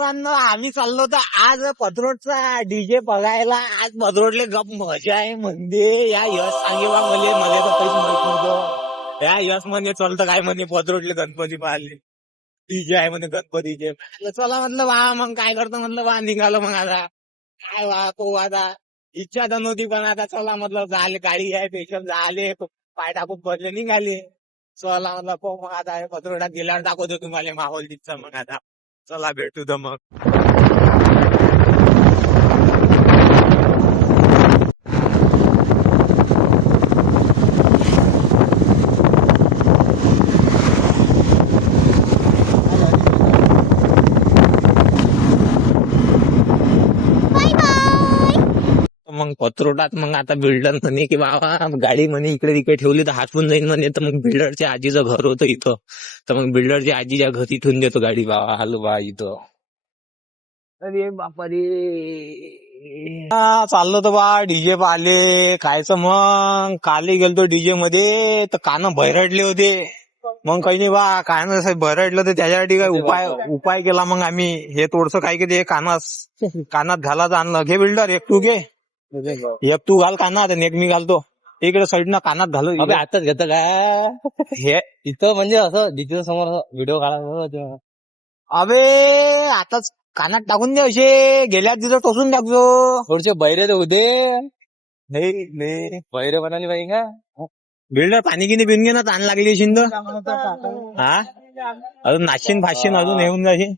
मित्रांनो आम्ही चाललो तर आज पथरोडचा डीजे बघायला. आज पथरोडले गप मजा आहे म्हणजे या यश सांगे बा मला तर काहीच माहित नव्हतं. या यश म्हणे चलतं काय म्हणे पथरोडले गणपती पाहिले डीजे आहे म्हणे गणपतीचे. चला म्हटलं वा मग काय करतो म्हटलं वा निघालो मग आता काय वा तो आता इच्छा तर नव्हती पण आता चला म्हटलं झाले गाडी आहे पेशल झाले पाय टाकून बदले निघाले. चला म्हटलं मग आता पथरोडात गेल्यावर दाखवतो तुम्हाला माहोल तिथचा. मग आता चला भेटू तर मग. मग पथरोडात मग आता बिल्डर म्हणे की बाबा गाडी म्हणे इकडे तिकडे ठेवली तर हातून जाईन म्हणे. तर मग बिल्डरच्या आजीचं घर होतं इथं. तर मग बिल्डरच्या आजीच्या घरी ठेवून देतो गाडी. बाबा हॅलो बा इथं. अरे बापा रे चाललो तर बा डीजे पाहिले खायचं. मग काली गेलतो डीजे मध्ये तर कानं भैरडले होते. मग काही नाही बा कानं भैरडलं तर त्याच्यासाठी काय उपाय केला. मग आम्ही हे थोडस काय की ते कानात घालायचं आणलं. घे बिल्डर एक तू घे एक तू घाल कानात आणि एक मी घालतो. इकडे साईडनं कानात घालू. अबे आताच घेतं काय हे इथं म्हणजे असं डीजे समोर व्हिडिओ काढायला अबे आताच कानात टाकून दे. असे गेल्या तिथं टोचून टाकतो. थोडेसे बैरे तर होते नाही नाही बैरे बनानी पाहिजे का बिल्डर पाणी किती पिऊन घे ना ताण लागली शिंद. हा अजून नाशिन फाशीन अजून येऊन जाशील.